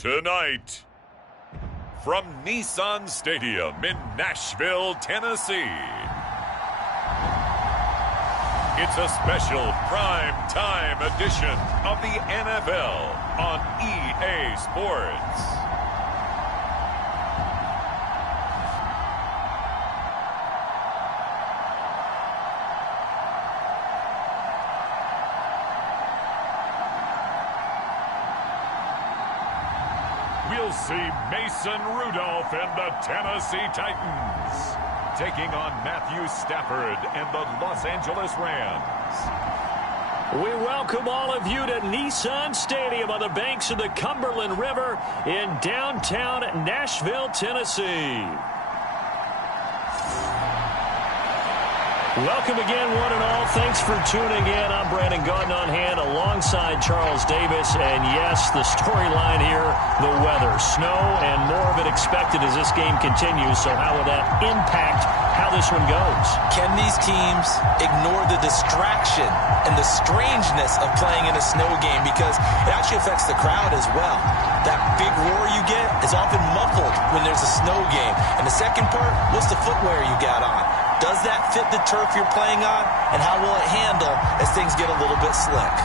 Tonight, from Nissan Stadium in Nashville, Tennessee, it's a special prime time edition of the NFL on EA Sports. We'll see Mason Rudolph and the Tennessee Titans taking on Matthew Stafford and the Los Angeles Rams. We welcome all of you to Nissan Stadium on the banks of the Cumberland River in downtown Nashville, Tennessee. Welcome again, one and all. Thanks for tuning in. I'm Brandon Gaudin on hand alongside Charles Davis. And yes, the storyline here, the weather, snow, and more of it expected as this game continues. So how will that impact how this one goes? Can these teams ignore the distraction and the strangeness of playing in a snow game? Because it actually affects the crowd as well. That big roar you get is often muffled when there's a snow game. And the second part, what's the footwear you got on? Does that fit the turf you're playing on? And how will it handle as things get a little bit slick?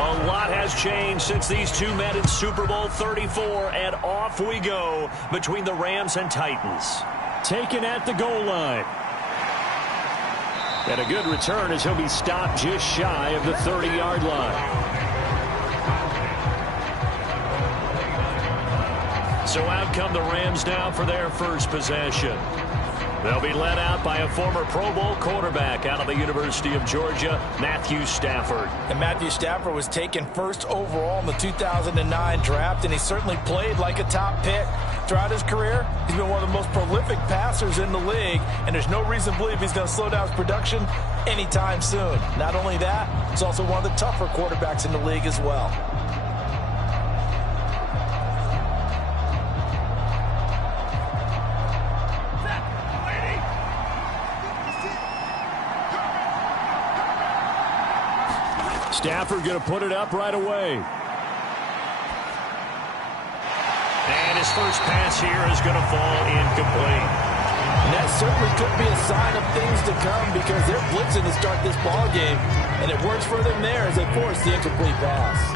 A lot has changed since these two met in Super Bowl 34, and off we go between the Rams and Titans. Taken at the goal line. And a good return as he'll be stopped just shy of the 30-yard line. So out come the Rams now for their first possession. They'll be led out by a former Pro Bowl quarterback out of the University of Georgia, Matthew Stafford. And Matthew Stafford was taken first overall in the 2009 draft, and he certainly played like a top pick. Throughout his career, he's been one of the most prolific passers in the league, and there's no reason to believe he's going to slow down his production anytime soon. Not only that, he's also one of the tougher quarterbacks in the league as well. Stafford going to put it up right away. And his first pass here is going to fall incomplete. And that certainly could be a sign of things to come because they're blitzing to start this ball game, and it works for them there as they force the incomplete pass.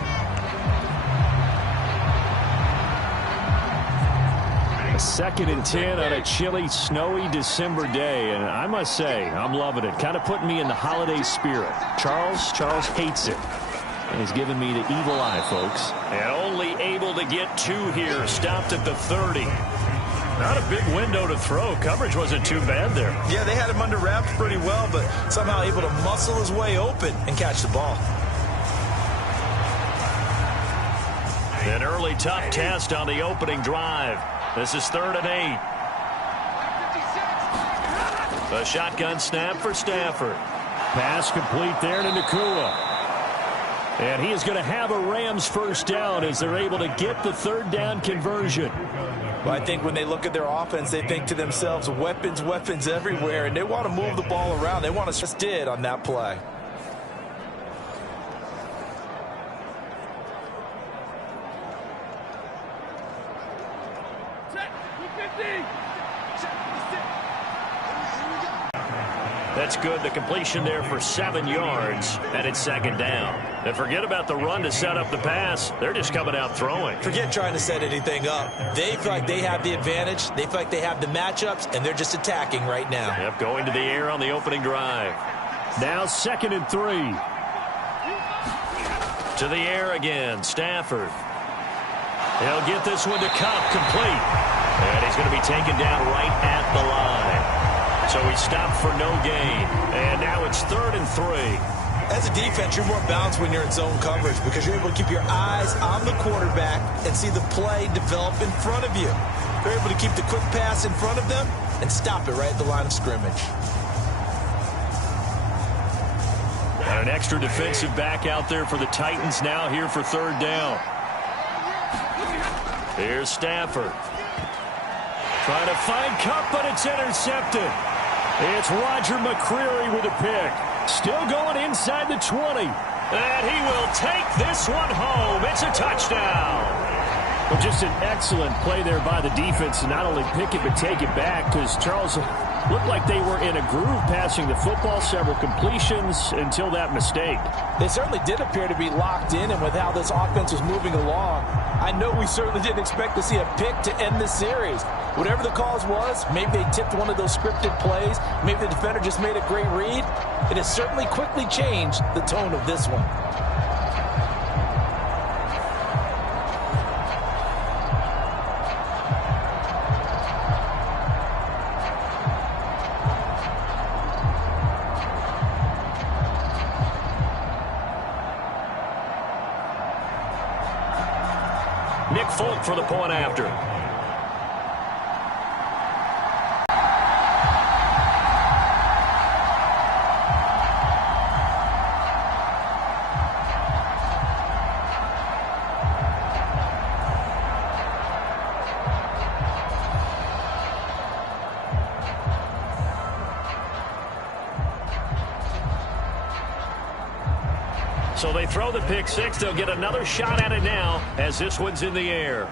A 2nd and 10 on a chilly, snowy December day, and I must say, I'm loving it. Kind of putting me in the holiday spirit. Charles hates it. And he's giving me the evil eye, folks. And only able to get 2 here, stopped at the 30. Not a big window to throw. Coverage wasn't too bad there. Yeah, they had him under wraps pretty well, but somehow able to muscle his way open and catch the ball. An early tough test on the opening drive. This is 3rd and 8. A shotgun snap for Stafford. Pass complete there to Nakua. And he is going to have a Rams first down as they're able to get the 3rd down conversion. Well, I think when they look at their offense, they think to themselves, weapons everywhere, and they want to move the ball around. They want to just did on that play. That's good. The completion there for 7 yards, and it's 2nd down. And forget about the run to set up the pass. They're just coming out throwing. Forget trying to set anything up. They feel like they have the advantage. They feel like they have the matchups, and they're just attacking right now. Yep, going to the air on the opening drive. Now 2nd and 3. To the air again, Stafford. He'll get this one to Cup, complete. And he's going to be taken down right at the line. So he stopped for no gain. And now it's 3rd and 3. As a defense, you're more balanced when you're in zone coverage because you're able to keep your eyes on the quarterback and see the play develop in front of you. They're able to keep the quick pass in front of them and stop it right at the line of scrimmage. And an extra defensive back out there for the Titans now here for 3rd down. Here's Stafford. Trying to find Cup, but it's intercepted. It's Roger McCreary with a pick. Still going inside the 20. And he will take this one home. It's a touchdown. Well, just an excellent play there by the defense to not only pick it but take it back, because Charles looked like they were in a groove passing the football, several completions until that mistake. They certainly did appear to be locked in, and with how this offense was moving along, I know we certainly didn't expect to see a pick to end this series. Whatever the cause was, maybe they tipped one of those scripted plays, maybe the defender just made a great read. It has certainly quickly changed the tone of this one. Nick Folk for the point after. So they throw the pick six. They'll get another shot at it now as this one's in the air.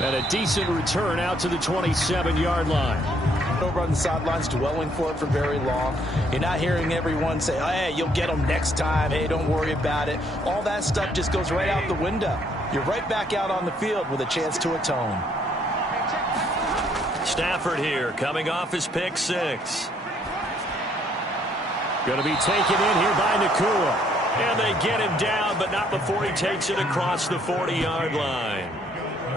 And a decent return out to the 27-yard line. Over on the sidelines, dwelling for it for very long. You're not hearing everyone say, oh, hey, you'll get them next time. Hey, don't worry about it. All that stuff just goes right out the window. You're right back out on the field with a chance to atone. Stafford here, coming off his pick six. Going to be taken in here by Nakua. And they get him down, but not before he takes it across the 40-yard line.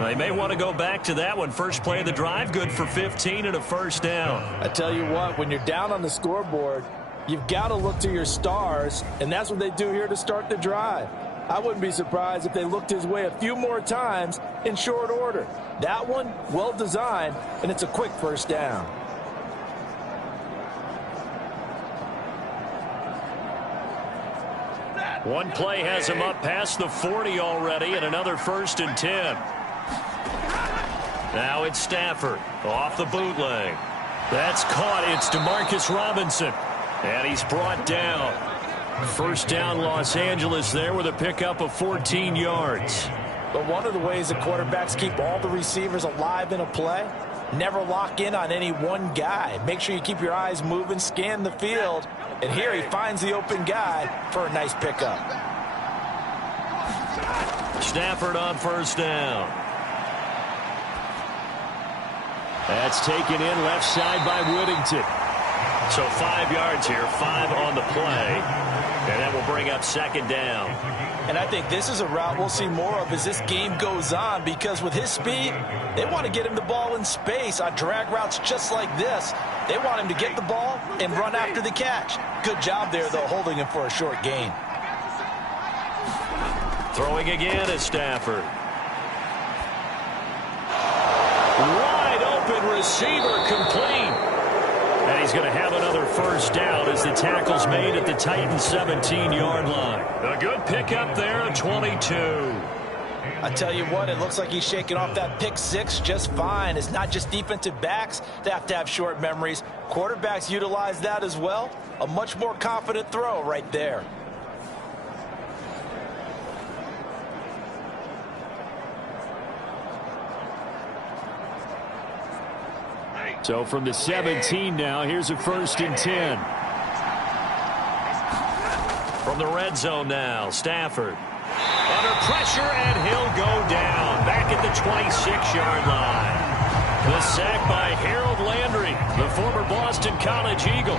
They may want to go back to that one. First play of the drive, good for 15 and a first down. I tell you what, when you're down on the scoreboard, you've got to look to your stars, and that's what they do here to start the drive. I wouldn't be surprised if they looked his way a few more times in short order. That one, well designed, and it's a quick first down. One play has him up past the 40 already, and another 1st and 10. Now it's Stafford off the bootleg. That's caught. It's DeMarcus Robinson, and he's brought down. First down, Los Angeles there with a pickup of 14 yards. But one of the ways the quarterbacks keep all the receivers alive in a play, never lock in on any one guy. Make sure you keep your eyes moving, scan the field, and here he finds the open guy for a nice pickup. Stafford on first down. That's taken in left side by Whittington. So 5 yards here, 5 on the play. And that will bring up second down. And I think this is a route we'll see more of as this game goes on, because with his speed, they want to get him the ball in space on drag routes just like this. They want him to get the ball and run after the catch. Good job there, though, holding him for a short gain. Throwing again is Stafford. Wide open receiver, complete. And he's going to have another first down as the tackle's made at the Titans' 17-yard line. A good pickup there at 22. I tell you what, it looks like he's shaking off that pick six just fine. It's not just defensive backs that have to have short memories. Quarterbacks utilize that as well. A much more confident throw right there. So from the 17 now, here's a 1st and 10. From the red zone now, Stafford. Under pressure, and he'll go down. Back at the 26-yard line. The sack by Harold Landry, the former Boston College Eagle.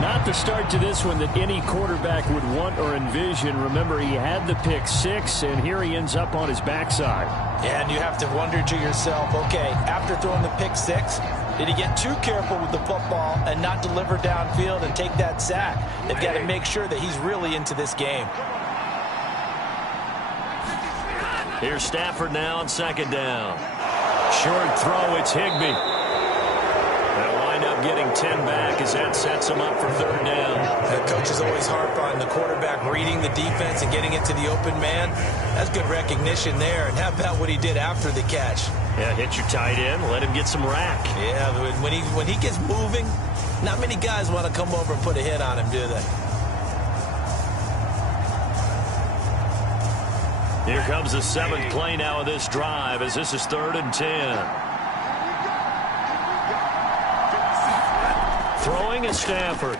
Not the start to this one that any quarterback would want or envision. Remember, he had the pick six, and here he ends up on his backside. Yeah, and you have to wonder to yourself, okay, after throwing the pick six, did he get too careful with the football and not deliver downfield and take that sack? They've got to make sure that he's really into this game. Here's Stafford now on second down. Short throw, it's Higbee. They'll wind up getting 10 back as that sets them up for third down. The coaches always harp on the quarterback reading the defense and getting it to the open man. That's good recognition there. And how about what he did after the catch? Yeah, hit your tight end, let him get some rack. Yeah, when he gets moving, not many guys want to come over and put a hit on him, do they? Here comes the 7th play now of this drive as this is 3rd and 10. Throwing is Stafford.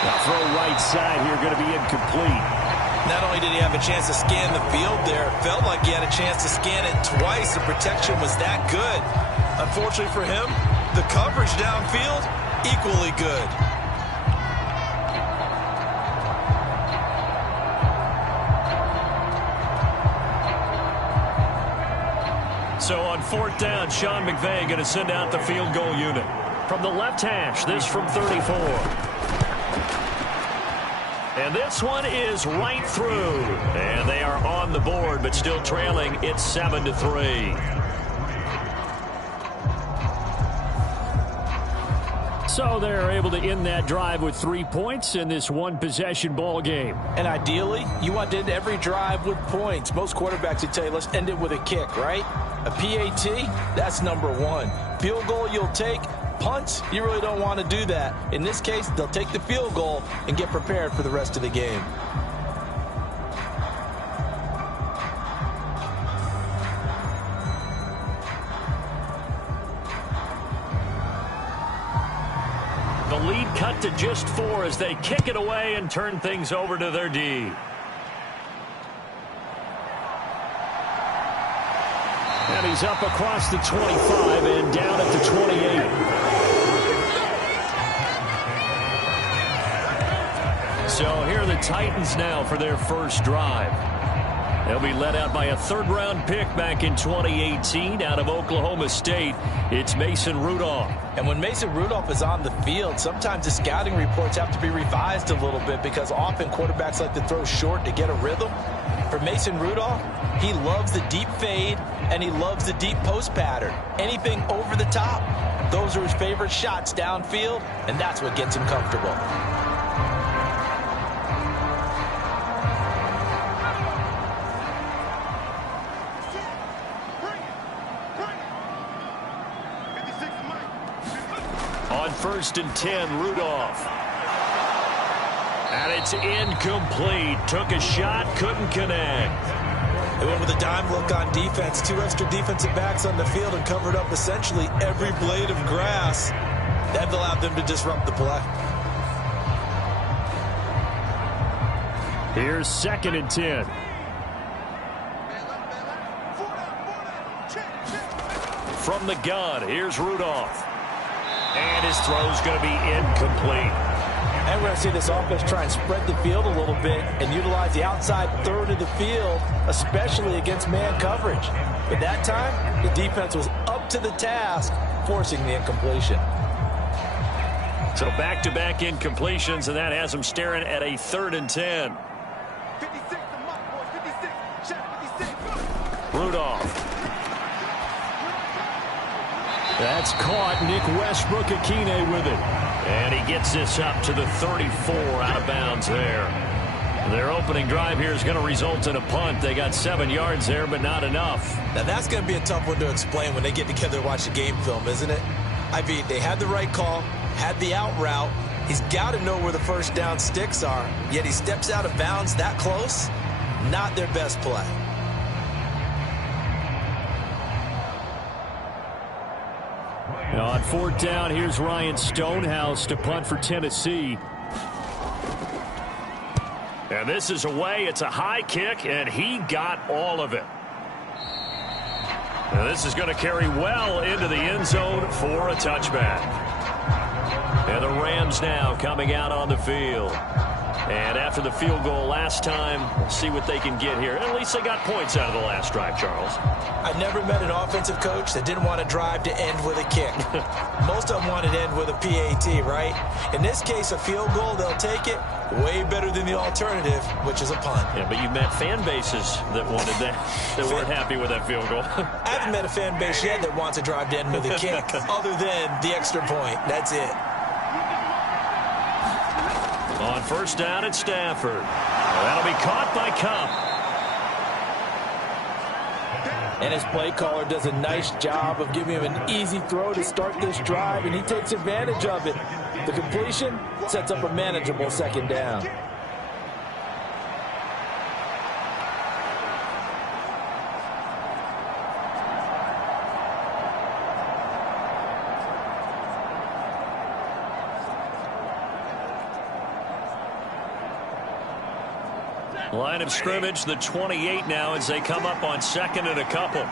The throw right side here going to be incomplete. Not only did he have a chance to scan the field there, it felt like he had a chance to scan it twice. The protection was that good. Unfortunately for him, the coverage downfield, equally good. So on 4th down, Sean McVay going to send out the field goal unit. From the left hash, this from 34. And this one is right through. And they are on the board, but still trailing. It's 7-3. So they're able to end that drive with 3 points in this one-possession ball game. And ideally, you want to end every drive with points. Most quarterbacks would tell you, let's end it with a kick, right? A PAT, that's number 1. Field goal you'll take. Punts, you really don't want to do that. In this case, they'll take the field goal and get prepared for the rest of the game. The lead cut to just 4 as they kick it away and turn things over to their D. And he's up across the 25 and down at the 28. So here are the Titans now for their first drive. They'll be led out by a 3rd-round pick back in 2018 out of Oklahoma State. It's Mason Rudolph. And when Mason Rudolph is on the field, sometimes the scouting reports have to be revised a little bit because often quarterbacks like to throw short to get a rhythm. For Mason Rudolph, he loves the deep fade and he loves the deep post pattern. Anything over the top, those are his favorite shots downfield, and that's what gets him comfortable. On 1st and 10, Rudolph. And it's incomplete. Took a shot, couldn't connect. They went with a dime look on defense. 2 extra defensive backs on the field and covered up essentially every blade of grass. That allowed them to disrupt the play. Here's 2nd and 10. From the gun, here's Rudolph. And his throw's going to be incomplete. And we're going to see this offense try and spread the field a little bit and utilize the outside 3rd of the field, especially against man coverage. But that time, the defense was up to the task, forcing the incompletion. So back-to-back incompletions, and that has them staring at a 3rd and 10. 56, Rudolph. That's caught. Nick Westbrook-Akine with it. And he gets this up to the 34 out of bounds there. Their opening drive here is going to result in a punt. They got 7 yards there, but not enough. Now that's going to be a tough one to explain when they get together and watch the game film, isn't it? I mean, they had the right call, had the out route. He's got to know where the first down sticks are, yet he steps out of bounds that close. Not their best play. On 4th down, here's Ryan Stonehouse to punt for Tennessee. And this is away. It's a high kick, and he got all of it. Now this is going to carry well into the end zone for a touchback. And the Rams now coming out on the field. And after the field goal last time, we'll see what they can get here. At least they got points out of the last drive, Charles. I've never met an offensive coach that didn't want to drive to end with a kick. Most of them wanted to end with a PAT, right? In this case, a field goal, they'll take it. Way better than the alternative, which is a punt. Yeah, but you met fan bases that wanted that, that weren't happy with that field goal. I haven't met a fan base yet that wants to drive to end with a kick, other than the extra point. That's it. On first down at Stafford. That'll be caught by Cup. And his play caller does a nice job of giving him an easy throw to start this drive, and he takes advantage of it. The completion sets up a manageable second down. Line of scrimmage, the 28 now as they come up on second and a couple.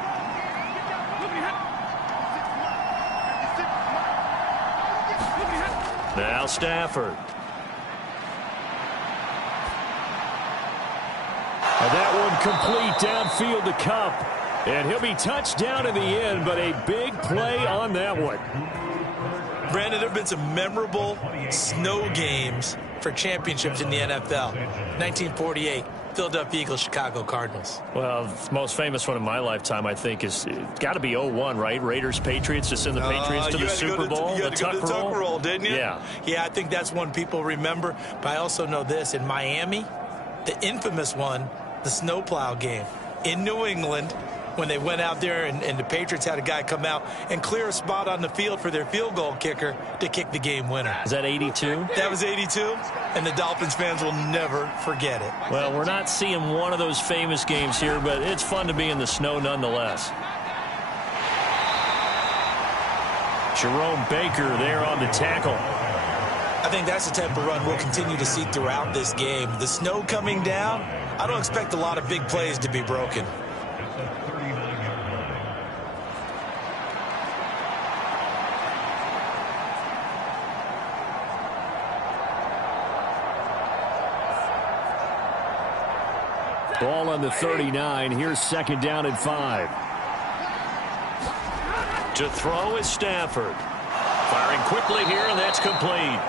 Now Stafford. And that one complete downfield to Cup. And he'll be touched down in the end, but a big play on that one. Brandon, there have been some memorable snow games for championships in the NFL. 1948, Philadelphia Eagles, Chicago Cardinals. Well, the most famous one in my lifetime, I think, is got to be 0-1, right? Raiders, Patriots, to send the Patriots to the Super Bowl. You had to go to the Tuck roll, didn't you? Yeah. Yeah, I think that's one people remember. But I also know this. In Miami, the infamous one, the snowplow game in New England, when they went out there and the Patriots had a guy come out and clear a spot on the field for their field goal kicker to kick the game winner. Is that 82? That was 82, and the Dolphins fans will never forget it. Well, we're not seeing one of those famous games here, but it's fun to be in the snow nonetheless. Jerome Baker there on the tackle. I think that's the type of run we'll continue to see throughout this game. The snow coming down, I don't expect a lot of big plays to be broken. Ball on the 39. Here's second down and 5. To throw is Stafford. Firing quickly here, and that's complete.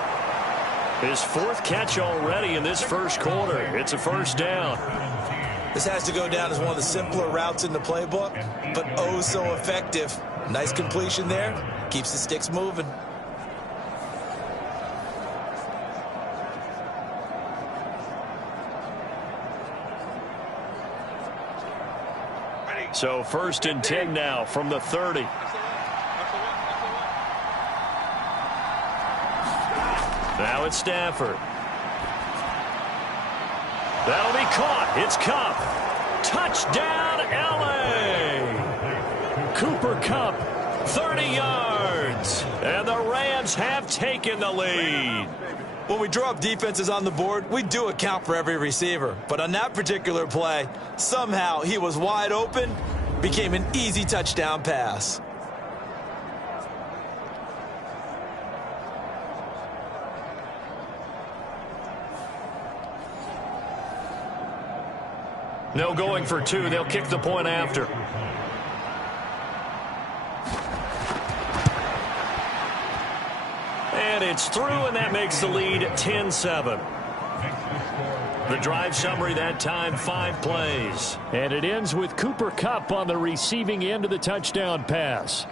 His fourth catch already in this first quarter. It's a first down. This has to go down as one of the simpler routes in the playbook, but oh so effective. Nice completion there. Keeps the sticks moving. So first and 10 now from the 30. Now it's Stafford. That'll be caught. It's Cup. Touchdown, L.A. Cooper Kupp, 30 yards. And the Rams have taken the lead. When we draw up defenses on the board, we do account for every receiver. But on that particular play, somehow he was wide open, became an easy touchdown pass. No going for two. They'll kick the point after. And it's through, and that makes the lead 10-7. The drive summary that time, 5 plays. And it ends with Cooper Kupp on the receiving end of the touchdown pass.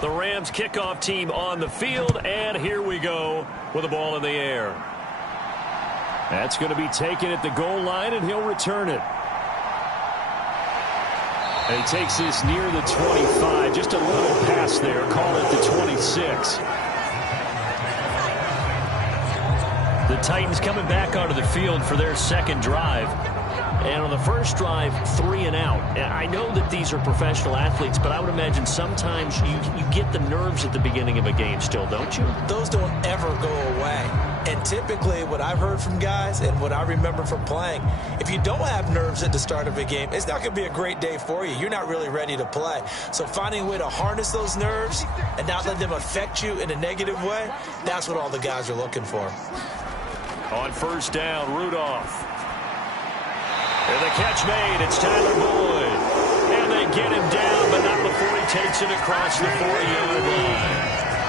The Rams kickoff team on the field, and here we go with the ball in the air. That's going to be taken at the goal line, and he'll return it. And he takes this near the 25. Just a little pass there. Call it the 26. The Titans coming back onto the field for their second drive. And on the first drive, 3 and out. I know that these are professional athletes, but I would imagine sometimes you get the nerves at the beginning of a game still, don't you? Those don't ever go away. And typically what I've heard from guys and what I remember from playing, if you don't have nerves at the start of a game, it's not going to be a great day for you. You're not really ready to play. So finding a way to harness those nerves and not let them affect you in a negative way, that's what all the guys are looking for. On first down, Rudolph. And the catch made. It's Tyler Boyd. And they get him down, but not before he takes it across the 4-yard line.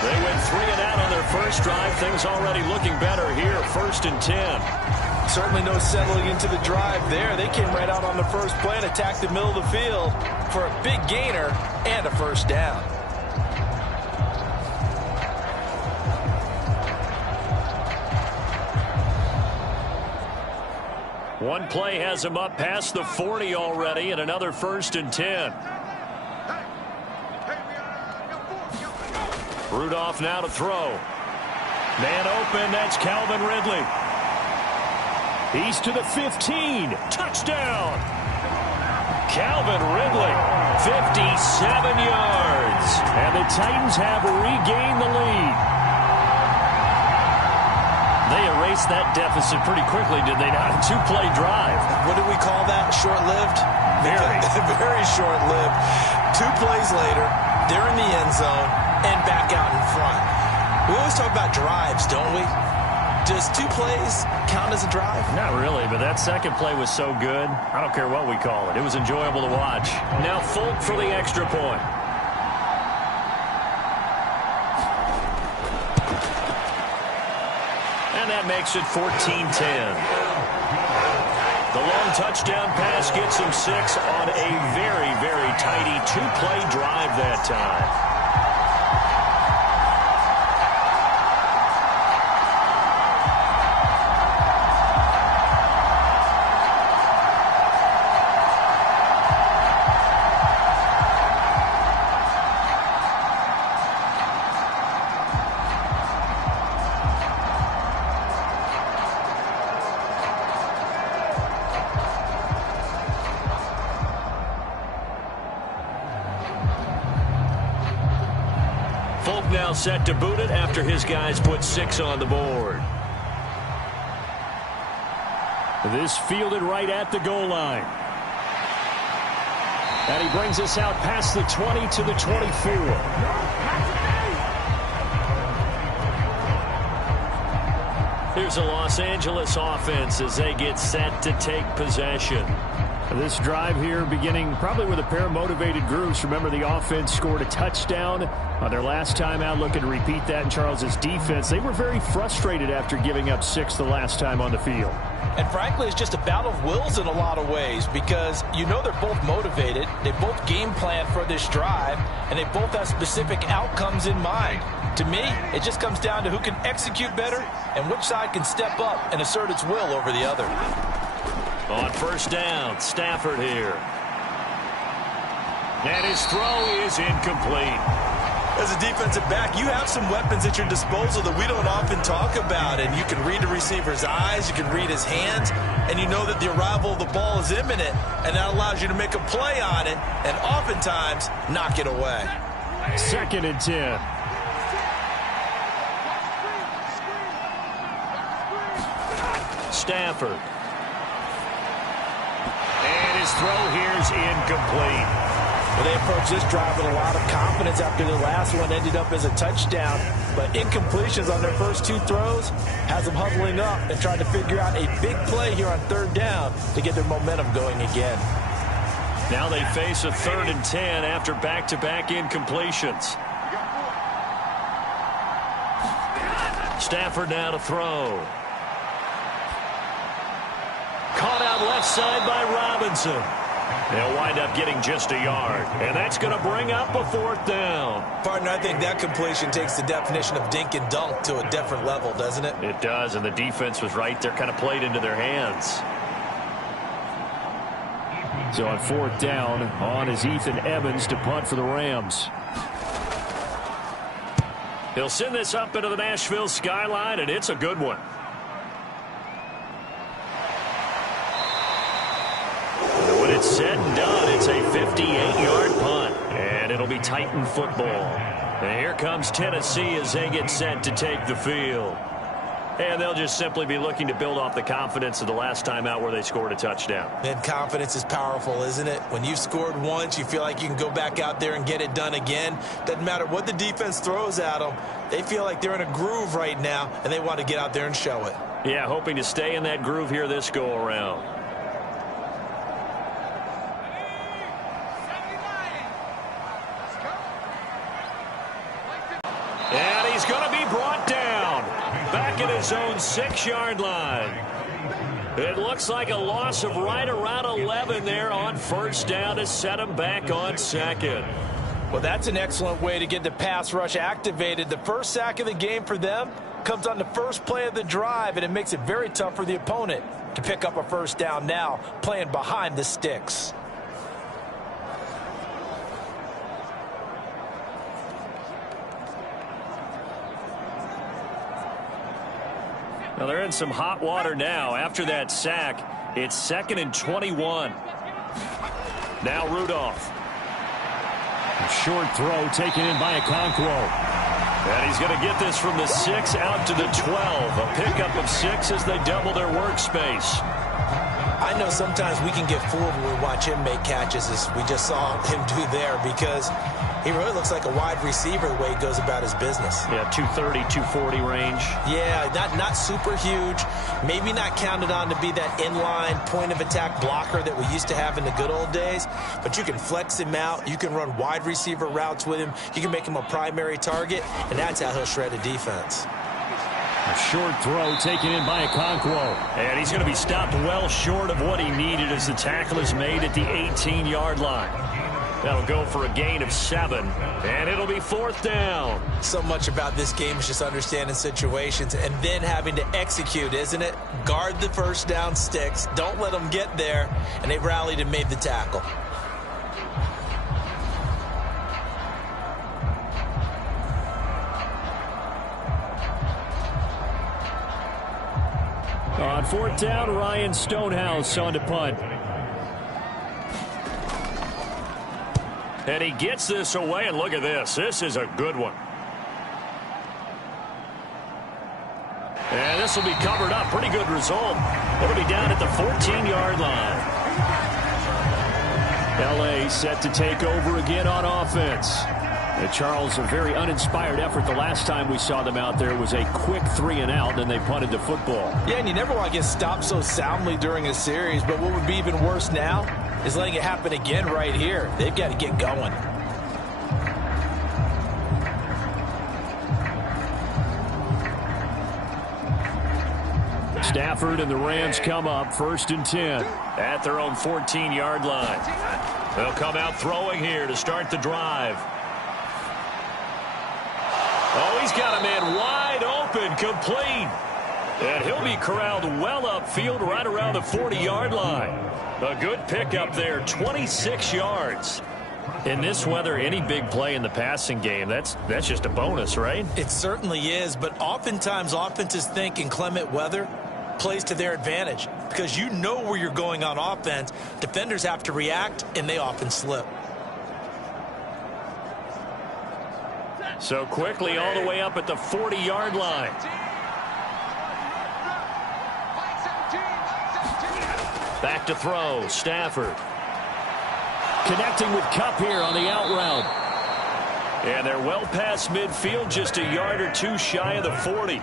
They went 3 and out on their first drive. Things already looking better here. 1st and 10. Certainly no settling into the drive there. They came right out on the first play and attacked the middle of the field for a big gainer and a first down. One play has him up past the 40 already, and another 1st and 10. Rudolph now to throw. Man open, that's Calvin Ridley. He's to the 15. Touchdown! Calvin Ridley, 57 yards. And the Titans have regained the lead. They erased that deficit pretty quickly, did they not? A 2-play drive. What do we call that? Short-lived? Very. Very short-lived. 2 plays later, they're in the end zone and back out in front. We always talk about drives, don't we? Does 2 plays count as a drive? Not really, but that second play was so good. I don't care what we call it. It was enjoyable to watch. Now Folk for the extra point. And that makes it 14-10. The long touchdown pass gets him 6 on a very, very tidy 2-play drive that time. Now set to boot it after his guys put 6 on the board. This fielded right at the goal line. And he brings us out past the 20 to the 24. Here's a Los Angeles offense as they get set to take possession. This drive here beginning probably with a pair of motivated groups. Remember, the offense scored a touchdown on their last time out, looking to repeat that in Charles's defense. They were very frustrated after giving up 6 the last time on the field. And frankly, it's just a battle of wills in a lot of ways because you know they're both motivated. They both game plan for this drive, and they both have specific outcomes in mind. To me, it just comes down to who can execute better and which side can step up and assert its will over the other. On first down, Stafford here. And his throw is incomplete. As a defensive back, you have some weapons at your disposal that we don't often talk about. And you can read the receiver's eyes, you can read his hands, and you know that the arrival of the ball is imminent, and that allows you to make a play on it and oftentimes knock it away. 2nd and 10. Stafford. And his throw here's incomplete. Well, they approached this drive with a lot of confidence after the last one ended up as a touchdown. But incompletions on their first 2 throws has them huddling up and trying to figure out a big play here on 3rd down to get their momentum going again. Now they face a 3rd and 10 after back-to-back incompletions. Stafford now to throw. Caught out left side by Robinson. They'll wind up getting just a yard, and that's going to bring up a 4th down. Partner, I think that completion takes the definition of dink and dunk to a different level, doesn't it? It does, and the defense was right there, kind of played into their hands. So on 4th down, on is Ethan Evans to punt for the Rams. He'll send this up into the Nashville skyline, and it's a good one. it's said and done, it's a 58-yard punt. And it'll be Titan football. And here comes Tennessee as they get set to take the field. And they'll just simply be looking to build off the confidence of the last time out where they scored a touchdown. And confidence is powerful, isn't it? When you've scored once, you feel like you can go back out there and get it done again. Doesn't matter what the defense throws at them. They feel like they're in a groove right now, and they want to get out there and show it. Yeah, hoping to stay in that groove here this go-around. And he's going to be brought down. Back at his own 6-yard line. It looks like a loss of right around 11 there on first down to set him back on second. Well, that's an excellent way to get the pass rush activated. The first sack of the game for them comes on the first play of the drive, and it makes it very tough for the opponent to pick up a first down now, playing behind the sticks. Now they're in some hot water now. After that sack, it's 2nd and 21. Now Rudolph. A short throw taken in by Okonkwo. And he's going to get this from the 6 out to the 12. A pickup of 6 as they double their workspace. I know sometimes we can get fooled when we watch him make catches, as we just saw him do there, because he really looks like a wide receiver the way he goes about his business. Yeah, 230, 240 range. Yeah, not super huge. Maybe not counted on to be that inline point-of-attack blocker that we used to have in the good old days. But you can flex him out. You can run wide receiver routes with him. You can make him a primary target, and that's how he'll shred a defense. A short throw taken in by Okonkwo. And he's going to be stopped well short of what he needed as the tackle is made at the 18-yard line. That'll go for a gain of 7, and it'll be 4th down. So much about this game is just understanding situations and then having to execute, isn't it? Guard the first down sticks. Don't let them get there, and they rallied and made the tackle. On 4th down, Ryan Stonehouse on to punt. And he gets this away, and look at this. This is a good one. And this will be covered up. Pretty good result. It'll be down at the 14-yard line. L.A. set to take over again on offense. Charles, a very uninspired effort. The last time we saw them out there was a quick 3-and-out, and they punted the football. Yeah, and you never want to get stopped so soundly during a series, but what would be even worse now is letting it happen again right here. They've got to get going. Stafford and the Rams come up 1st and 10. At their own 14-yard line. They'll come out throwing here to start the drive. Oh, he's got a man wide open, complete. And he'll be corralled well upfield right around the 40-yard line. A good pickup there, 26 yards. In this weather, any big play in the passing game, that's just a bonus, right? It certainly is, but oftentimes offenses think inclement weather plays to their advantage because you know where you're going on offense. Defenders have to react, and they often slip. So quickly all the way up at the 40-yard line. Back to throw, Stafford. Connecting with Kupp here on the out route. And they're well past midfield, just a yard or two shy of the 40.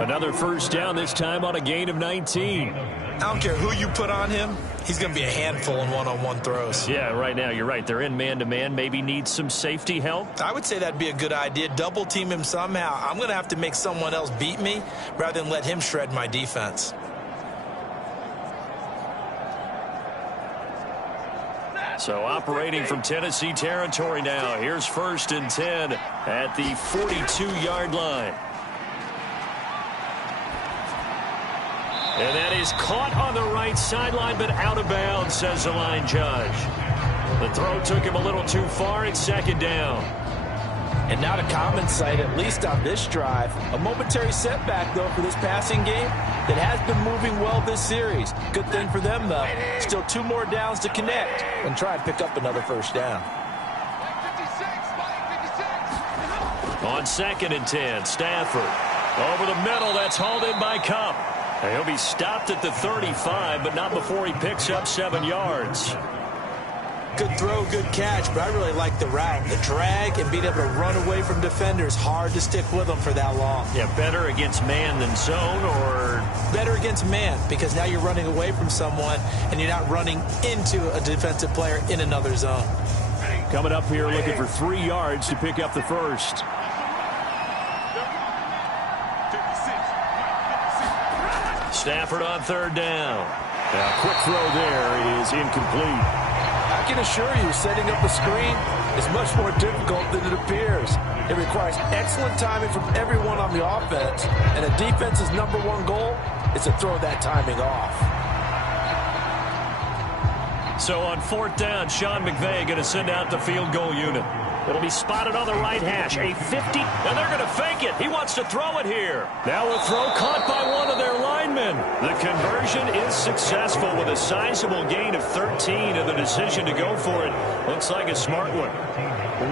Another first down, this time on a gain of 19. I don't care who you put on him. He's going to be a handful in one-on-one throws. Yeah, right now, you're right. They're in man-to-man. Maybe need some safety help. I would say that'd be a good idea. Double team him somehow. I'm going to have to make someone else beat me rather than let him shred my defense. So operating from Tennessee territory now. Here's 1st and 10 at the 42-yard line. And that is caught on the right sideline, but out of bounds, says the line judge. The throw took him a little too far. It's 2nd down. And not a common sight, at least on this drive. A momentary setback, though, for this passing game that has been moving well this series. Good thing for them, though. Still 2 more downs to connect and try and pick up another first down. On 2nd and 10, Stafford. Over the middle, that's hauled in by Cup. He'll be stopped at the 35, but not before he picks up 7 yards. Good throw, good catch, but I really like the route. The drag and being able to run away from defenders. Hard to stick with them for that long. Yeah, better against man than zone, or? Better against man, because now you're running away from someone and you're not running into a defensive player in another zone. Coming up here looking for 3 yards to pick up the first. Stafford on 3rd down. A quick throw there is incomplete. I can assure you, setting up a screen is much more difficult than it appears. It requires excellent timing from everyone on the offense, and a defense's #1 goal is to throw that timing off. So on 4th down, Sean McVay going to send out the field goal unit. It'll be spotted on the right hash. A 50, and they're going to fake it. He wants to throw it here. Now a throw caught by one of their linemen. The conversion is successful with a sizable gain of 13, and the decision to go for it looks like a smart one.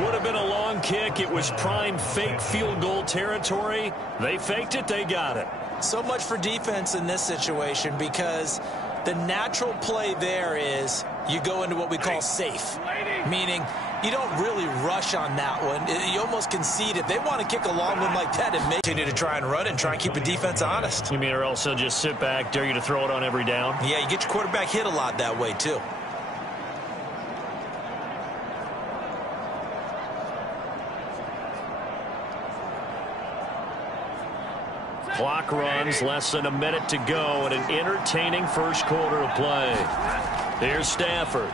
Would have been a long kick. It was prime fake field goal territory. They faked it. They got it. So much for defense in this situation, because the natural play there is you go into what we call safe, meaning you don't really rush on that one. You almost concede it. They want to kick a long one like that and continue to try and run and try and keep the defense honest. You mean, or else they'll just sit back, dare you to throw it on every down? Yeah, you get your quarterback hit a lot that way, too. Clock runs, less than a minute to go, and an entertaining first quarter of play. Here's Stafford.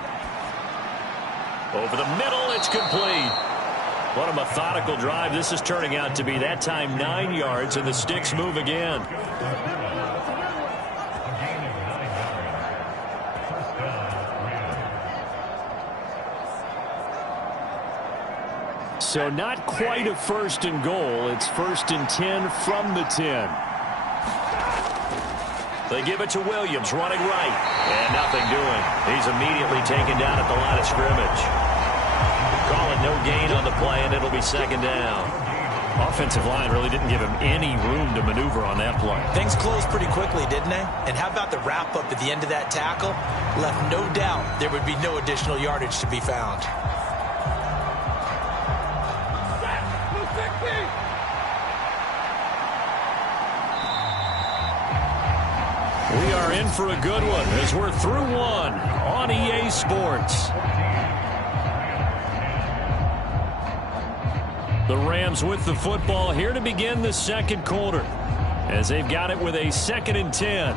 Over the middle, it's complete. What a methodical drive this is turning out to be. That time 9 yards, and the sticks move again. So not quite a 1st and goal. It's 1st and 10 from the 10. They give it to Williams, running right. And nothing doing. He's immediately taken down at the line of scrimmage. Call it no gain on the play, and it'll be 2nd down. Offensive line really didn't give him any room to maneuver on that play. Things closed pretty quickly, didn't they? And how about the wrap-up at the end of that tackle? Left no doubt there would be no additional yardage to be found. We are in for a good one as we're through one on EA Sports. The Rams with the football here to begin the 2nd quarter as they've got it with a 2nd and 10.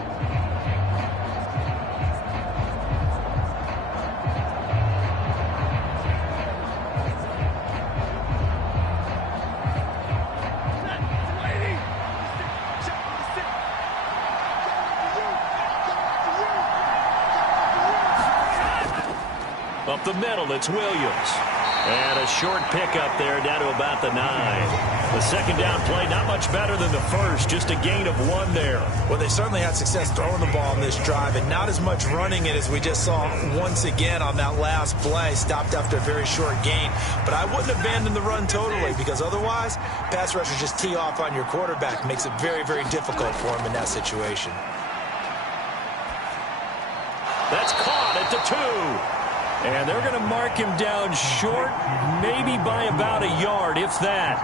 Up the middle, it's Williams. And a short pickup there down to about the 9. The 2nd down play, not much better than the first, just a gain of 1 there. Well, they certainly had success throwing the ball in this drive, and not as much running it as we just saw once again on that last play. Stopped after a very short gain. But I wouldn't abandon the run totally, because otherwise, pass rushers just tee off on your quarterback. Makes it very, very difficult for him in that situation. That's caught at the 2. And they're going to mark him down short, maybe by about a yard, if that.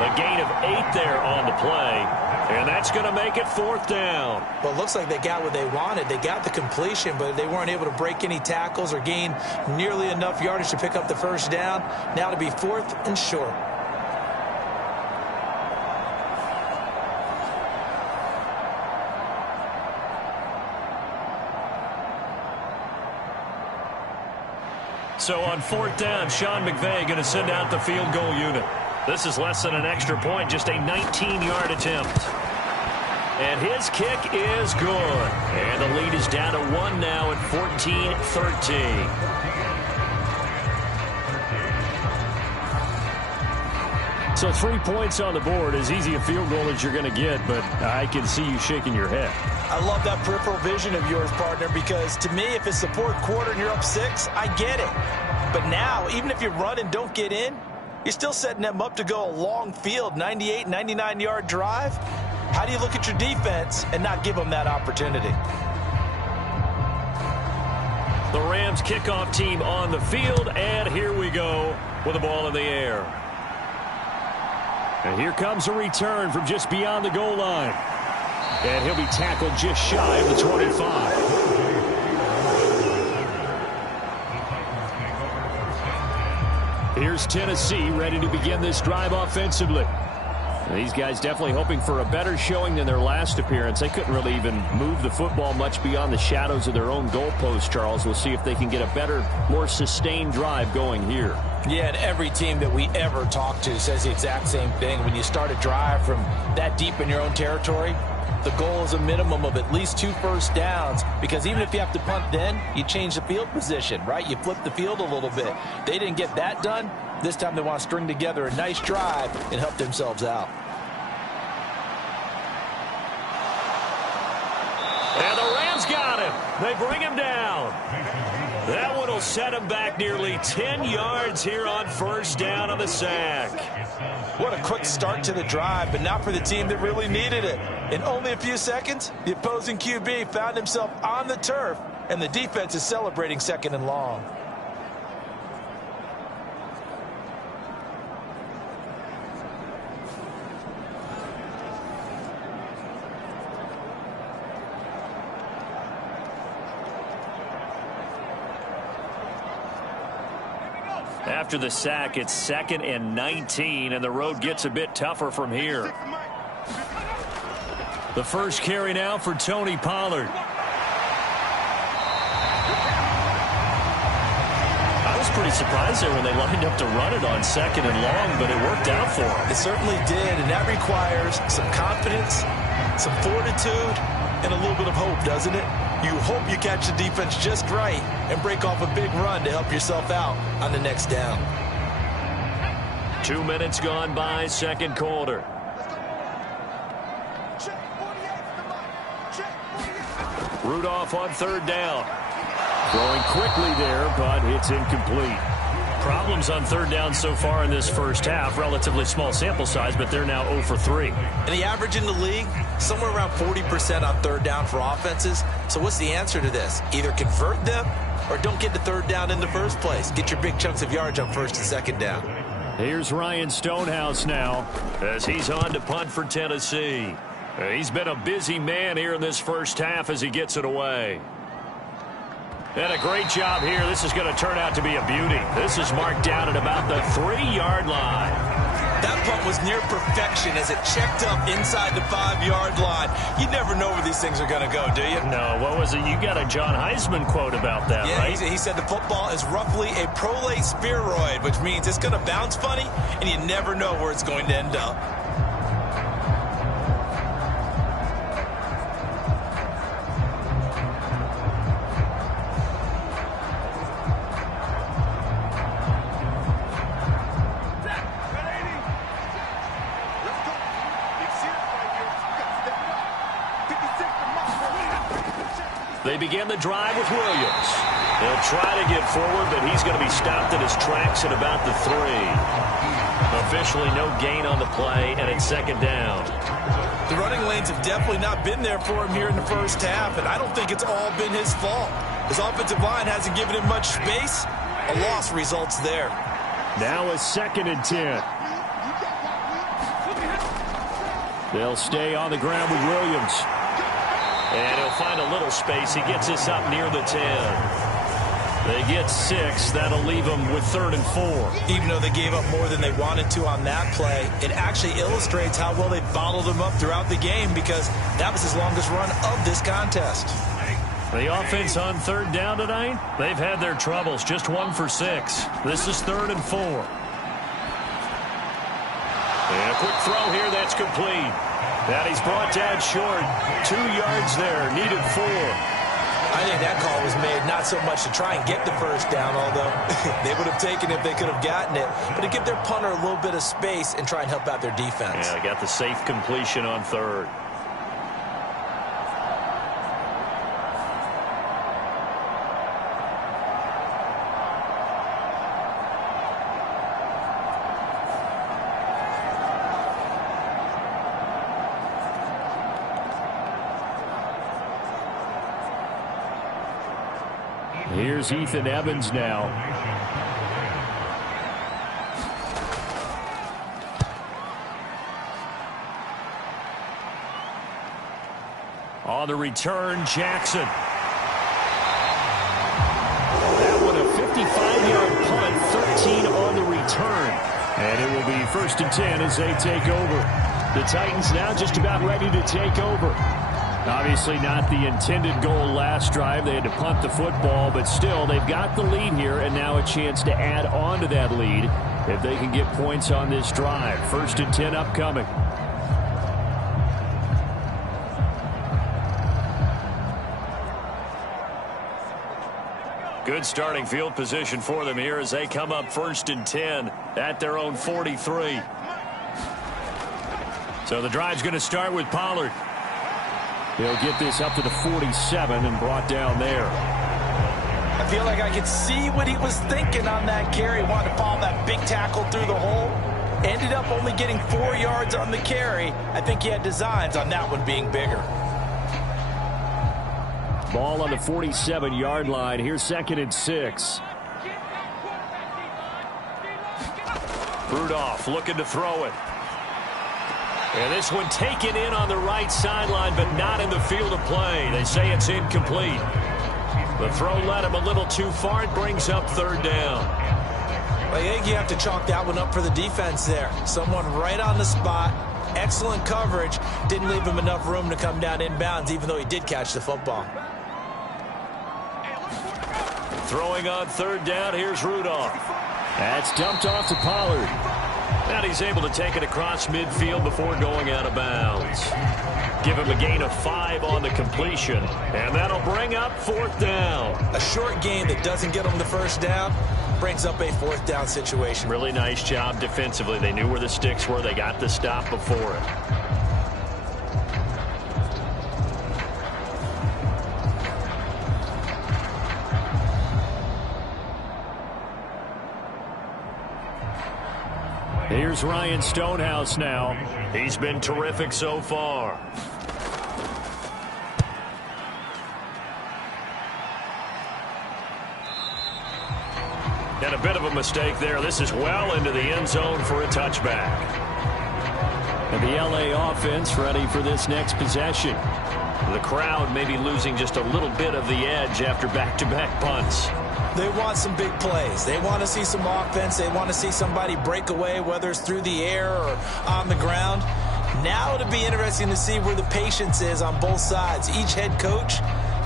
A gain of 8 there on the play. And that's going to make it 4th down. Well, it looks like they got what they wanted. They got the completion, but they weren't able to break any tackles or gain nearly enough yardage to pick up the first down. Now to be 4th and short. So on 4th down, Sean McVay going to send out the field goal unit. This is less than an extra point, just a 19-yard attempt. And his kick is good. And the lead is down to 1 now at 14-13. So 3 points on the board, as easy a field goal as you're going to get, but I can see you shaking your head. I love that peripheral vision of yours, partner, because to me, if it's the fourth quarter and you're up 6, I get it. But now, even if you run and don't get in, you're still setting them up to go a long field, 98, 99-yard drive. How do you look at your defense and not give them that opportunity? The Rams kickoff team on the field, and here we go with the ball in the air. And here comes a return from just beyond the goal line. And he'll be tackled just shy of the 25. Here's Tennessee ready to begin this drive offensively. And these guys definitely hoping for a better showing than their last appearance. They couldn't really even move the football much beyond the shadows of their own goalpost, Charles. We'll see if they can get a better, more sustained drive going here. Yeah, and every team that we ever talk to says the exact same thing. When you start a drive from that deep in your own territory, the goal is a minimum of at least 2 first downs, because even if you have to punt then, you change the field position, right? You flip the field a little bit. They didn't get that done. This time they want to string together a nice drive and help themselves out. And the Rams got him. They bring him down. That one will set him back nearly 10 yards here on first down on the sack. What a quick start to the drive, but not for the team that really needed it. In only a few seconds, the opposing QB found himself on the turf, and the defense is celebrating 2nd and long. After the sack, it's 2nd and 19, and the road gets a bit tougher from here. The first carry now for Tony Pollard. I was pretty surprised there when they lined up to run it on 2nd and long, but it worked out for them. It certainly did, and that requires some confidence, some fortitude, and a little bit of hope, doesn't it? You hope you catch the defense just right and break off a big run to help yourself out on the next down. 2 minutes gone by, second quarter. Rudolph on 3rd down. Throwing quickly there, but it's incomplete. Problems on 3rd down so far in this first half. Relatively small sample size, but they're now 0 for 3. And the average in the league, somewhere around 40% on 3rd down for offenses. So what's the answer to this? Either convert them or don't get to 3rd down in the first place. Get your big chunks of yards on 1st and 2nd down. Here's Ryan Stonehouse now as he's on to punt for Tennessee. He's been a busy man here in this first half as he gets it away. And a great job here. This is going to turn out to be a beauty. This is marked down at about the 3-yard line. That punt was near perfection as it checked up inside the 5-yard line. You never know where these things are going to go, do you? No, what was it? You got a John Heisman quote about that, yeah, right? He said the football is roughly a prolate spheroid, which means it's going to bounce funny, and you never know where it's going to end up. They begin the drive with Williams. They'll try to get forward, but he's going to be stopped in his tracks at about the 3. Officially no gain on the play, and it's 2nd down. The running lanes have definitely not been there for him here in the first half, and I don't think it's all been his fault. His offensive line hasn't given him much space. A loss results there. Now a 2nd and 10. They'll stay on the ground with Williams. And he'll find a little space. He gets this up near the 10. They get 6. That'll leave them with 3rd and 4. Even though they gave up more than they wanted to on that play, it actually illustrates how well they bottled him up throughout the game, because that was his longest run of this contest. The offense on 3rd down tonight, they've had their troubles. Just 1 for 6. This is 3rd and 4. And a quick throw here that's complete. And he's brought down short. 2 yards there. Needed 4. I think that call was made not so much to try and get the first down, although they would have taken it if they could have gotten it, but to give their punter a little bit of space and try and help out their defense. Yeah, got the safe completion on third. Here's Ethan Evans now. On the return, Jackson. That one a 55-yard punt, 13 on the return. And it will be 1st and 10 as they take over. The Titans now just about ready to take over. Obviously not the intended goal last drive. They had to punt the football, but still they've got the lead here and now a chance to add on to that lead if they can get points on this drive. 1st and 10 upcoming. Good starting field position for them here as they come up 1st and 10 at their own 43. So the drive's going to start with Pollard. He'll get this up to the 47 and brought down there. I feel like I could see what he was thinking on that carry. Wanted to follow that big tackle through the hole. Ended up only getting 4 yards on the carry. I think he had designs on that one being bigger. Ball on the 47-yard line. Here's 2nd and 6. Rudolph looking to throw it. And this one taken in on the right sideline, but not in the field of play. They say it's incomplete. The throw led him a little too far. It brings up 3rd down. I think you have to chalk that one up for the defense there. Someone right on the spot. Excellent coverage. Didn't leave him enough room to come down inbounds, even though he did catch the football. Throwing on 3rd down, here's Rudolph. That's dumped off to Pollard. And he's able to take it across midfield before going out of bounds. Give him a gain of 5 on the completion. And that'll bring up 4th down. A short gain that doesn't get him the 1st down brings up a 4th down situation. Really nice job defensively. They knew where the sticks were. They got the stop before it. Here's Ryan Stonehouse now. He's been terrific so far. And a bit of a mistake there. This is well into the end zone for a touchback. And the LA offense ready for this next possession. The crowd maybe losing just a little bit of the edge after back-to-back punts. They want some big plays. They want to see some offense. They want to see somebody break away, whether it's through the air or on the ground. Now it'll be interesting to see where the patience is on both sides. Each head coach,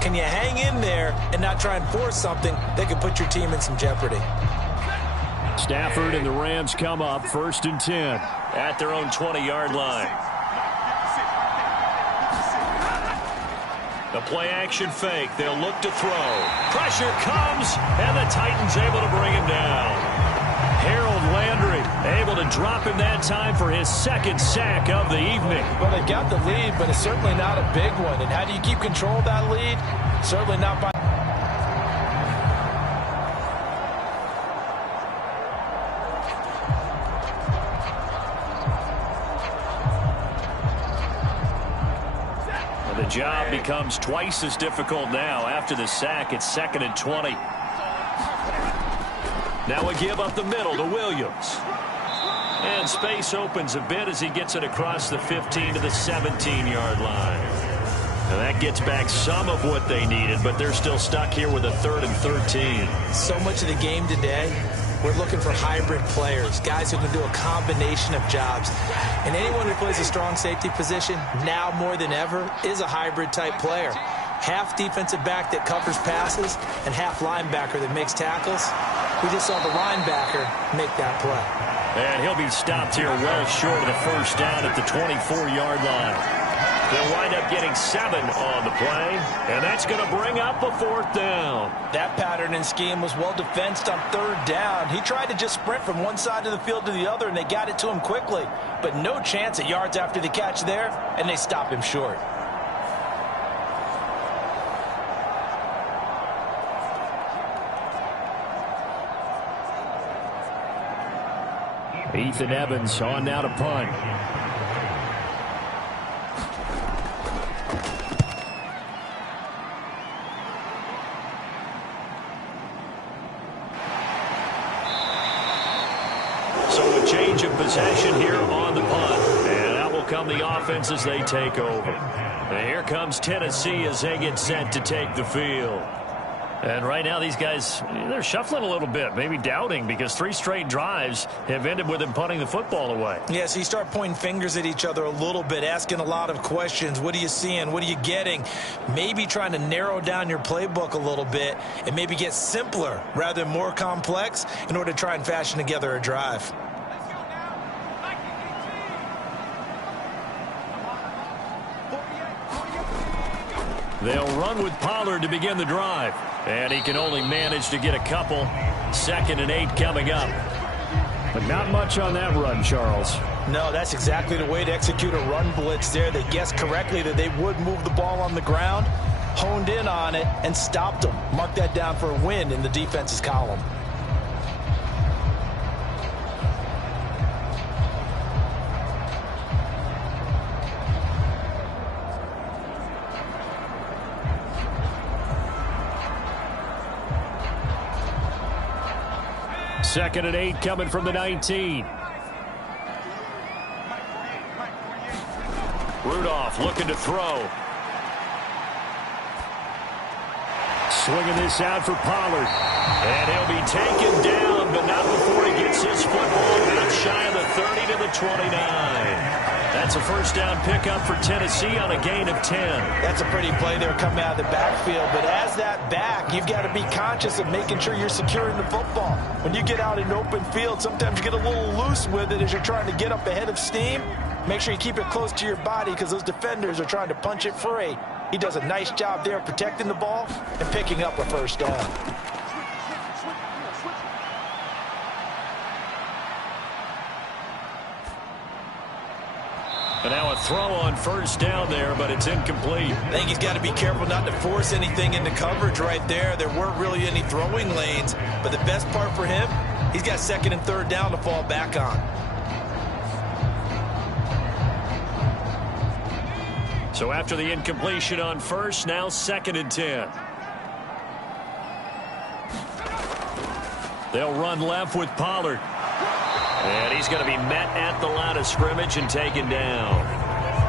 can you hang in there and not try and force something that could put your team in some jeopardy? Stafford and the Rams come up 1st and 10 at their own 20-yard line. The play-action fake. They'll look to throw. Pressure comes, and the Titans able to bring him down. Harold Landry able to drop him that time for his 2nd sack of the evening. Well, they've got the lead, but it's certainly not a big one. And how do you keep control of that lead? Certainly not by... The job becomes twice as difficult now. After the sack, it's 2nd and 20. Now a give up the middle to Williams. And space opens a bit as he gets it across the 15 to the 17-yard line. And that gets back some of what they needed, but they're still stuck here with a 3rd and 13. So much of the game today, we're looking for hybrid players, guys who can do a combination of jobs. And anyone who plays a strong safety position, now more than ever, is a hybrid-type player. Half defensive back that covers passes and half linebacker that makes tackles. We just saw the linebacker make that play. And he'll be stopped here well short of the 1st down at the 24-yard line. They'll wind up getting 7 on the play, and that's going to bring up a 4th down. That pattern and scheme was well defensed on 3rd down. He tried to just sprint from one side of the field to the other, and they got it to him quickly. But no chance at yards after the catch there, and they stop him short. Ethan Evans on now to punt. So a change of possession here on the punt. And out will come the offense as they take over. And here comes Tennessee as they get set to take the field. And right now these guys, they're shuffling a little bit, maybe doubting, because 3 straight drives have ended with them punting the football away. Yeah, so you start pointing fingers at each other a little bit, asking a lot of questions. What are you seeing? What are you getting? Maybe trying to narrow down your playbook a little bit and maybe get simpler rather than more complex in order to try and fashion together a drive. They'll run with Pollard to begin the drive. And he can only manage to get a couple. 2nd and 8 coming up. But not much on that run, Charles. No, that's exactly the way to execute a run blitz there. They guessed correctly that they would move the ball on the ground, honed in on it, and stopped them. Mark that down for a win in the defense's column. Second and 8 coming from the 19. Rudolph looking to throw. Swinging this out for Pollard. And he'll be taken down, but not before he gets his football out shy of the 30 to the 29. That's a 1st down pickup for Tennessee on a gain of 10. That's a pretty play there coming out of the backfield. But as that back, you've got to be conscious of making sure you're securing the football. When you get out in open field, sometimes you get a little loose with it as you're trying to get up ahead of steam. Make sure you keep it close to your body because those defenders are trying to punch it free. He does a nice job there protecting the ball and picking up a 1st down. And now a throw on 1st down there, but it's incomplete. I think he's got to be careful not to force anything into coverage right there. There weren't really any throwing lanes, but the best part for him, he's got 2nd and 3rd down to fall back on. So after the incompletion on 1st, now 2nd and 10. They'll run left with Pollard. And he's going to be met at the line of scrimmage and taken down.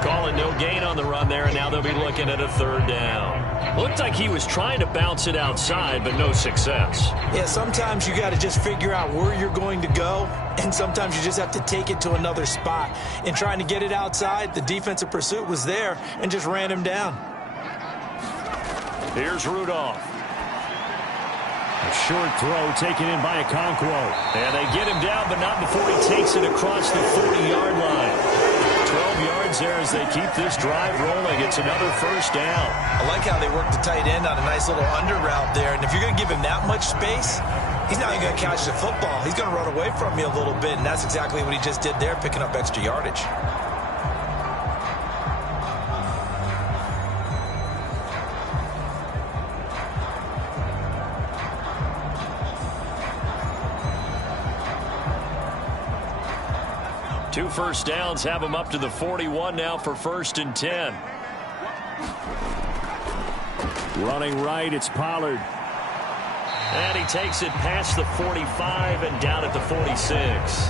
Calling no gain on the run there, and now they'll be looking at a 3rd down. Looked like he was trying to bounce it outside, but no success. Yeah, sometimes you got to just figure out where you're going to go, and sometimes you just have to take it to another spot. In trying to get it outside, the defensive pursuit was there and just ran him down. Here's Rudolph. A short throw taken in by Okonkwo. And they get him down, but not before he takes it across the 40-yard line. 12 yards there as they keep this drive rolling. It's another 1st down. I like how they work the tight end on a nice little under route there. And if you're going to give him that much space, he's not even going to catch the football. He's going to run away from you a little bit, and that's exactly what he just did there, picking up extra yardage. Two 1st downs have him up to the 41 now for 1st and 10. Running right, it's Pollard. And he takes it past the 45 and down at the 46.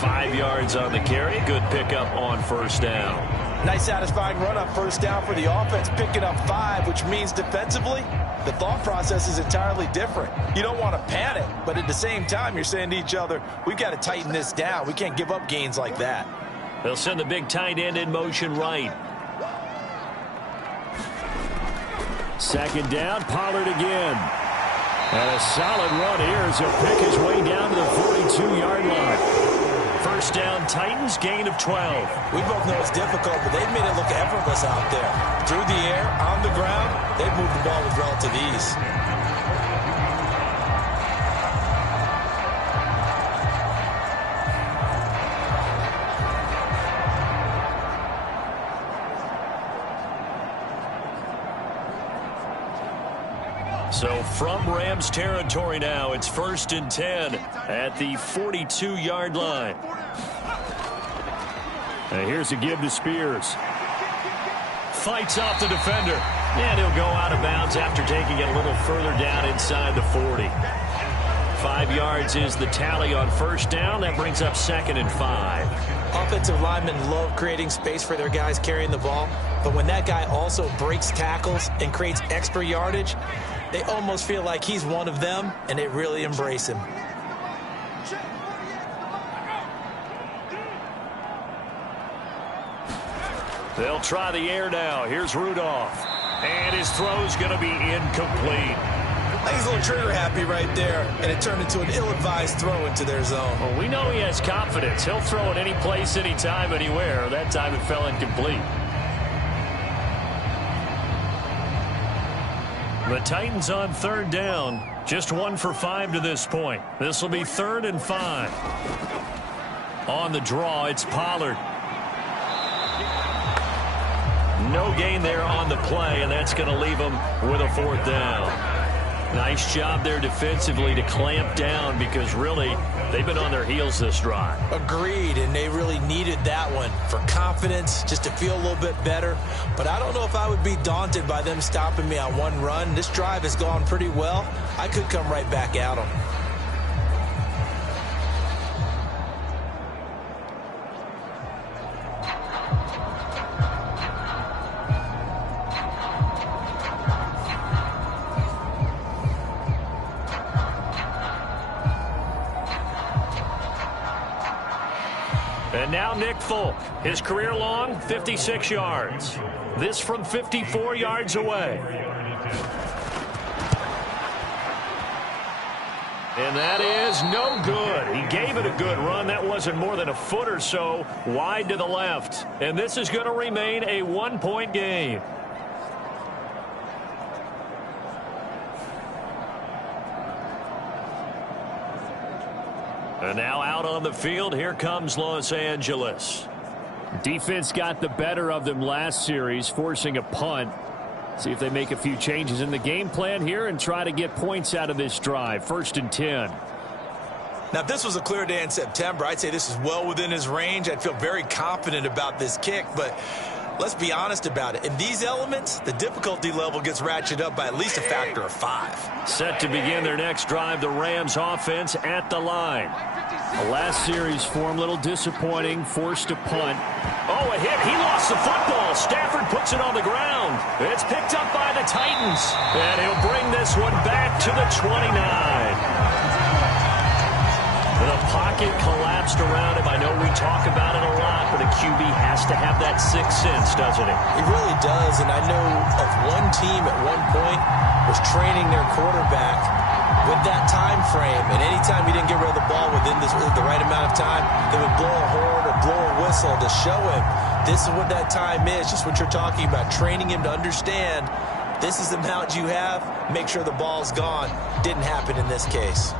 5 yards on the carry. Good pickup on 1st down. Nice satisfying run up 1st down for the offense, picking up 5, which means defensively, the thought process is entirely different. You don't want to panic, but at the same time, you're saying to each other, we've got to tighten this down. We can't give up gains like that. They'll send the big tight end in motion right. 2nd down, Pollard again. And a solid run here as he'll pick his way down to the 42-yard line. First down, Titans, gain of 12. We both know it's difficult, but they've made it look effortless out there. Through the air, on the ground, they've moved the ball with relative ease. So from Rams territory now, it's 1st and 10 at the 42-yard line. And here's a give to Spears. Fights off the defender. And he'll go out of bounds after taking it a little further down inside the 40. 5 yards is the tally on first down. That brings up 2nd and 5. Offensive linemen love creating space for their guys carrying the ball. But when that guy also breaks tackles and creates extra yardage, they almost feel like he's one of them, and they really embrace him. They'll try the air now. Here's Rudolph. And his throw's going to be incomplete. I think he's a little trigger happy right there, and it turned into an ill-advised throw into their zone. Well, we know he has confidence. He'll throw it any place, anytime, anywhere. That time it fell incomplete. The Titans on 3rd down. Just 1 for 5 to this point. This will be 3rd and 5. On the draw, it's Pollard. No gain there on the play, and that's going to leave him with a 4th down. Nice job there defensively to clamp down because really they've been on their heels this drive. Agreed, and they really needed that one for confidence, just to feel a little bit better. But I don't know if I would be daunted by them stopping me on one run. This drive has gone pretty well. I could come right back at them. And now Nick Folk, his career long, 56 yards. This from 54 yards away. And that is no good. He gave it a good run. That wasn't more than a foot or so wide to the left. And this is going to remain a 1-point game. And now out on the field, here comes Los Angeles. Defense got the better of them last series, forcing a punt. See if they make a few changes in the game plan here and try to get points out of this drive. 1st and 10. Now, if this was a clear day in September, I'd say this is well within his range. I'd feel very confident about this kick, but let's be honest about it. In these elements, the difficulty level gets ratcheted up by at least a factor of 5. Set to begin their next drive, the Rams offense at the line. The last series for him, a little disappointing, forced to punt. Oh, a hit. He lost the football. Stafford puts it on the ground. It's picked up by the Titans. And he'll bring this one back to the 29. The pocket collapsed around him. I know we talk about it a lot, but a QB has to have that sixth sense, doesn't he? He really does, and I know of one team at one point was training their quarterback with that time frame, and anytime he didn't get rid of the ball within the right amount of time, they would blow a horn or blow a whistle to show him this is what that time is, just what you're talking about, training him to understand this is the amount you have, make sure the ball's gone. Didn't happen in this case.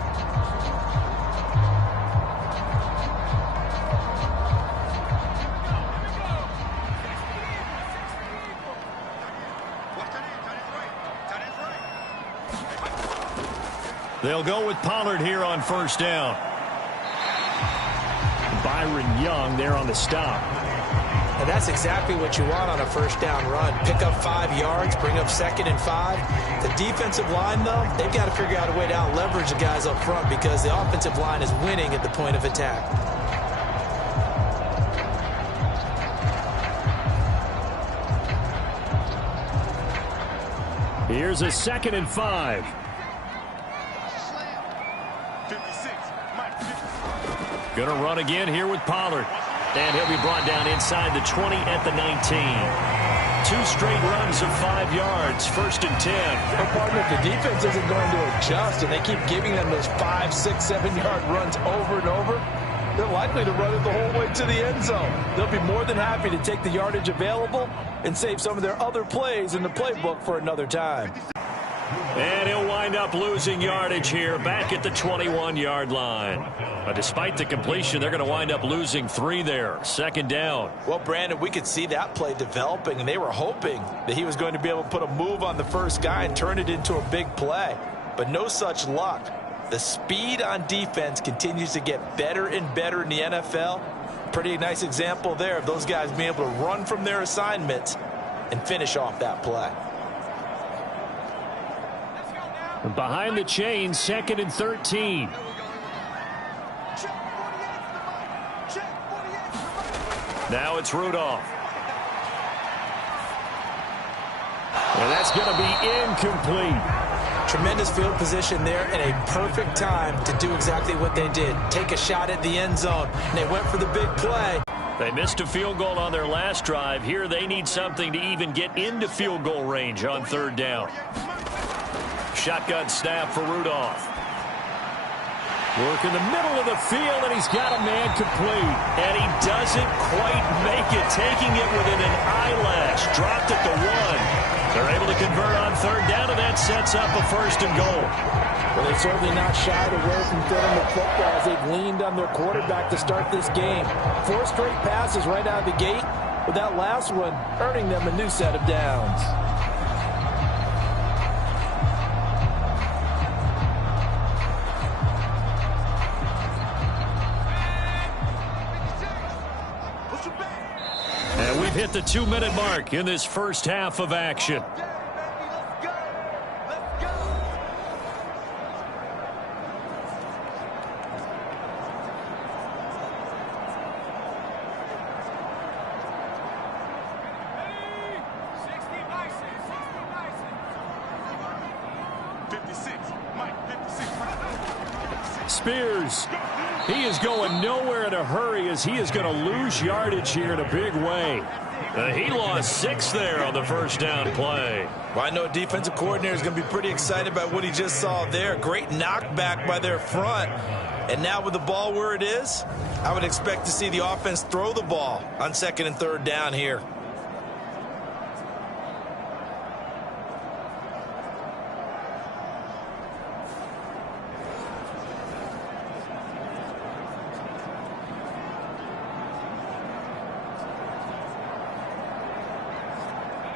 They'll go with Pollard here on first down. Byron Young there on the stop. And that's exactly what you want on a first down run. Pick up 5 yards, bring up 2nd and 5. The defensive line, though, they've got to figure out a way to out-leverage the guys up front because the offensive line is winning at the point of attack. Here's a 2nd and 5. Going to run again here with Pollard. And he'll be brought down inside the 20 at the 19. 2 straight runs of 5 yards. 1st and 10. Well, partner, if the defense isn't going to adjust and they keep giving them those 5, 6, 7-yard runs over and over, they're likely to run it the whole way to the end zone. They'll be more than happy to take the yardage available and save some of their other plays in the playbook for another time. And he'll wind up losing yardage here back at the 21-yard line. But despite the completion, they're going to wind up losing 3 there. Second down. Well, Brandon, we could see that play developing, and they were hoping that he was going to be able to put a move on the first guy and turn it into a big play. But no such luck. The speed on defense continues to get better and better in the NFL. Pretty nice example there of those guys being able to run from their assignments and finish off that play. Behind the chain, 2nd and 13. Now it's Rudolph. And that's going to be incomplete. Tremendous field position there and a perfect time to do exactly what they did. Take a shot at the end zone, and they went for the big play. They missed a field goal on their last drive. Here they need something to even get into field goal range on 3rd down. Shotgun snap for Rudolph. Work in the middle of the field, and he's got a man complete. And he doesn't quite make it, taking it within an eyelash. Dropped at the 1. They're able to convert on 3rd down, and that sets up a 1st and goal. Well, they've certainly not shied away from throwing the football as they've leaned on their quarterback to start this game. 4 straight passes right out of the gate, with that last one earning them a new set of downs. And we've hit the 2-minute mark in this first half of action. Spears, he is going nowhere in a hurry as he is going to lose yardage here in a big way. He lost 6 there on the first down play. Well, I know a defensive coordinator is going to be pretty excited about what he just saw there. Great knockback by their front. And now with the ball where it is, I would expect to see the offense throw the ball on 2nd and 3rd down here.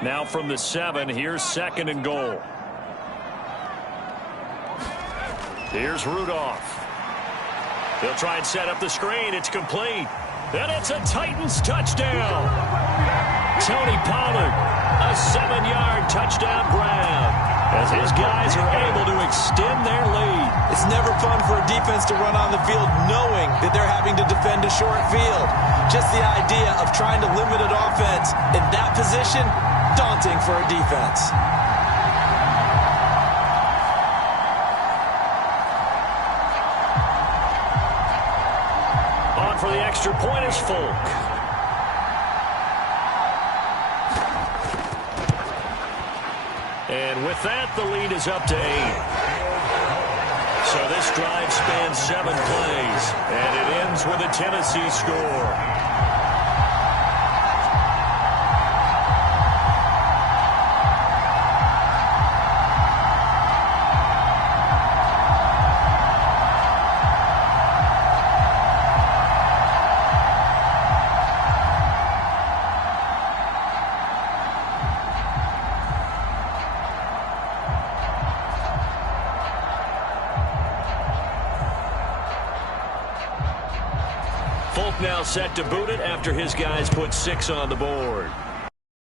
Now from the 7, here's 2nd and goal. Here's Rudolph. He'll try and set up the screen. It's complete. And it's a Titans touchdown. Tony Pollard, a 7-yard touchdown grab as his guys are able to extend their lead. It's never fun for a defense to run on the field knowing that they're having to defend a short field. Just the idea of trying to limit an offense in that position, daunting for a defense. On for the extra point is Folk. And with that, the lead is up to 8. So this drive spans 7 plays, and it ends with a Tennessee score. Folk now set to boot it after his guys put 6 on the board.